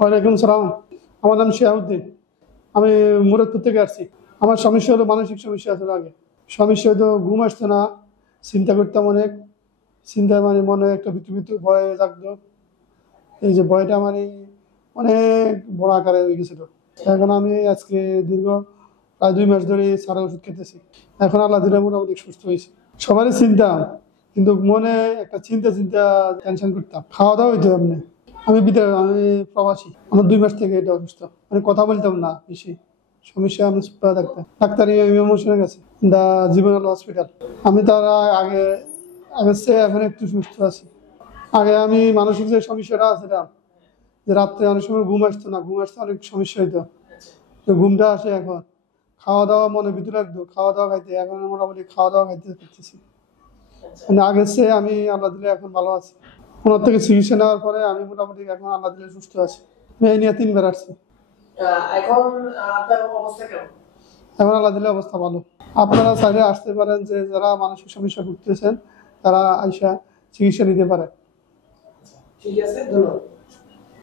ওয়ালাইকুম সালাম। আমার নাম শিয়াউদ্দিন। আমি মুরাদপুর থেকে আসছি। আমার সমস্যা হলো মানসিক সমস্যা আসলে আগে। সমস্যা হয়তো ঘুম আসতো না, চিন্তা করতাম অনেক। চিন্তায় মানে মনে একটা ভিতর ভিতর ভয় জাগতো। এই যে ভয়টা আমার এই অনেক বড় আকারে হয়ে গেছিল। এখন আমি আজকে দীর্ঘ প্রায় 2 মাস ধরে সারা ওষুধ খেতেছি। এখন আল্লাহ দিলে মোটামুটি সুস্থ হয়েছে। সবারই চিন্তা, কিন্তু মনে একটা চিন্তা চিন্তা টেনশন করতাম। খাওয়া দাওয়া হইতো এমনি। আমি প্রবাসী। আমার 2 মাস থেকে এটা অসুস্থ। আমি কথা বলতাম না বেশি। সমস্যা আমি চুপ করে থাকতাম। ডাক্তার ইমোশনে গেছে দা জীবন হসপিটাল। আমি তার আগে আগের চেয়ে এখন একটু সুস্থ আছি। আগে আমি মানসিক যে সমস্যাটা আছে এটা, যে রাত্রে অনেক সময় ঘুম আসতো না, ঘুম আসতে অনেক সমস্যা হইতো। তো ঘুমটা আসে এখন। খাওয়া দাওয়া মনে ভিতরে রাখতো, খাওয়া দাওয়া খাইতে এখন মোটামুটি খাওয়া দাওয়া খাইতে পারতেছি। মানে আগের চেয়ে আমি আল্লাহ দিলে এখন ভালো আছি। ওনার থেকে চিকিৎসা নেওয়ার পরে আমি মোটামুটি এখন আল্লাহ দিলে সুস্থ আছি। আমি এই নিয়ে 3 বার আসছি। এখন আপনার অবস্থা কেমন? এখন আল্লাহ দিলে অবস্থা ভালো। আপনারা চাইলে আসতে পারেন, যে যারা মানসিক সমস্যা ভুগতেছেন তারা আইসা চিকিৎসা নিতে পারে। ঠিক আছে, ধন্যবাদ।